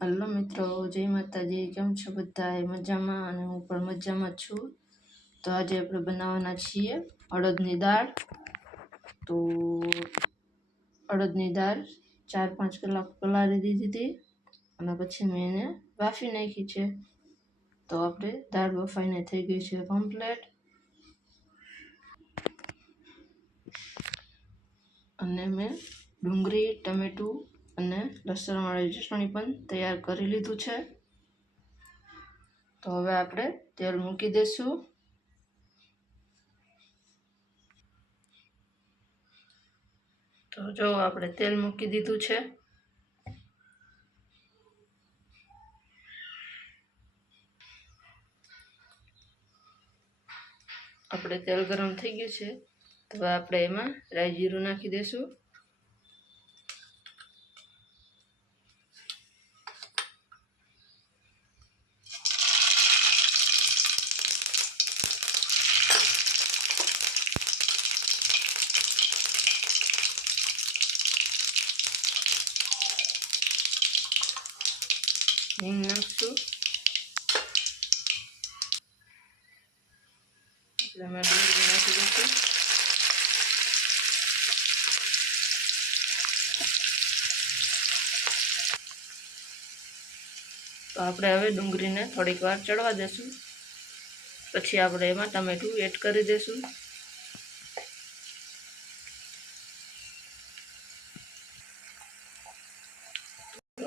Hello મિત્રો, જય માતાજી. કેમ છો બધા મજામાં? અને હું પણ મજામાં છું. તો આજે આપણે બનાવવાના છીએ અડદની દાળ. તો અડદની દાળ ચાર પાંચ કલાક પલાળી દીધી હતી અને પછી મેં એને બાફી નાખી છે. તો આપણે દાળ બફાઈને થઈ ગઈ છે કમ્પ્લેટ અને મેં ડુંગળી, ટમેટું અને લસણવાળી ચટણી પણ તૈયાર કરી લીધું છે. તો હવે આપણે તેલ મૂકી દઈશું તો જો આપણે તેલ મૂકી દીધું છે. આપણે તેલ ગરમ થઈ ગયું છે. તો આપણે એમાં રાઈ જીરું નાખી દઈશું હિંગ નાખશું એટલે અમે ડુંગળી નાખી દઈશું તો આપણે હવે ડુંગળીને થોડીક વાર ચડવા દેશું. પછી આપણે એમાં ટમેટું એડ કરી દઈશું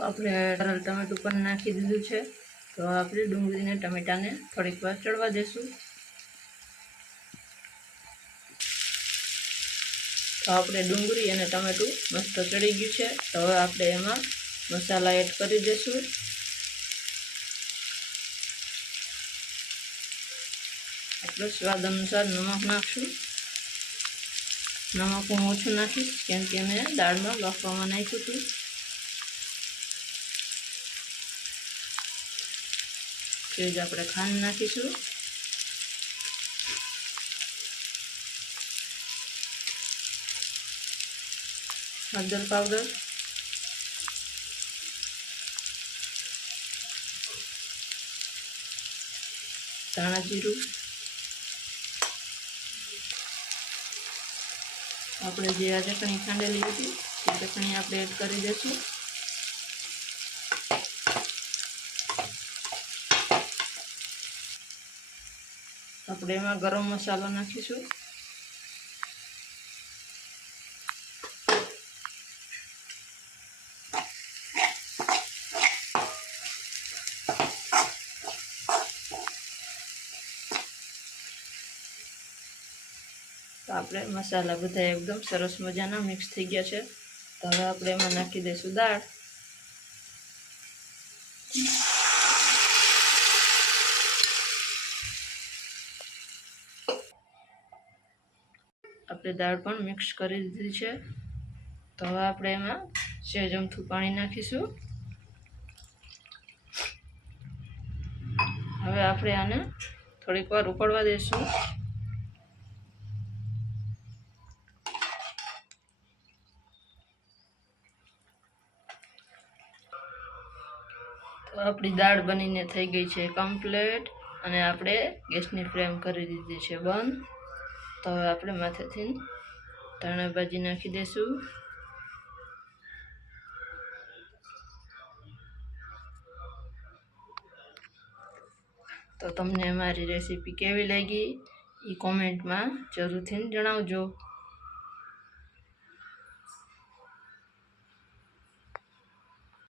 આપણે તરલ ટમેટું પણ નાખી દીધું છે. તો આપણે ડુંગળીને ટમેટાને થોડીક વાર ચડવા દેશું. તો આપણે ડુંગળી અને ટમેટું મસ્ત ચડી ગયું છે. તો હવે આપણે એમાં મસાલા એડ કરી દઈશું આપણે સ્વાદ અનુસાર નમક નાખશું. નમક હું ઓછું નાખીશ કેમ કે મેં દાળમાં લખવામાં નાખ્યું હતું. તે જ આપણે ખાંડ નાખીશું. હળદર પાવડર. ધાણા જીરું. આપણે જે આ ચટણી ખાંડેલી હતી, એ ચટણી આપણે એડ કરી દઈશું. આપણે એમાં ગરમ મસાલો નાખીશું. તો આપણે મસાલા બધા એકદમ સરસ મજાના મિક્સ થઈ ગયા છે. તો હવે આપણે એમાં નાખી દઈશું દાળ. આપણે દાળ પણ મિક્સ કરી દીધી છે. તો હવે આપણે એમાં અમથું પાણી નાખીશું. હવે આપણે આને થોડીક વાર ઉકળવા દઈશું તો આપણી દાળ બનીને થઈ ગઈ છે કમ્પ્લેટ અને આપણે ગેસની ફ્લેમ કરી દીધી છે બંધ. તો હવે આપણે માથેથી ધાણા ભાજી નાખી દઈશું તો તમને મારી રેસીપી કેવી લાગી એ કોમેન્ટમાં જરૂરથી જણાવજો.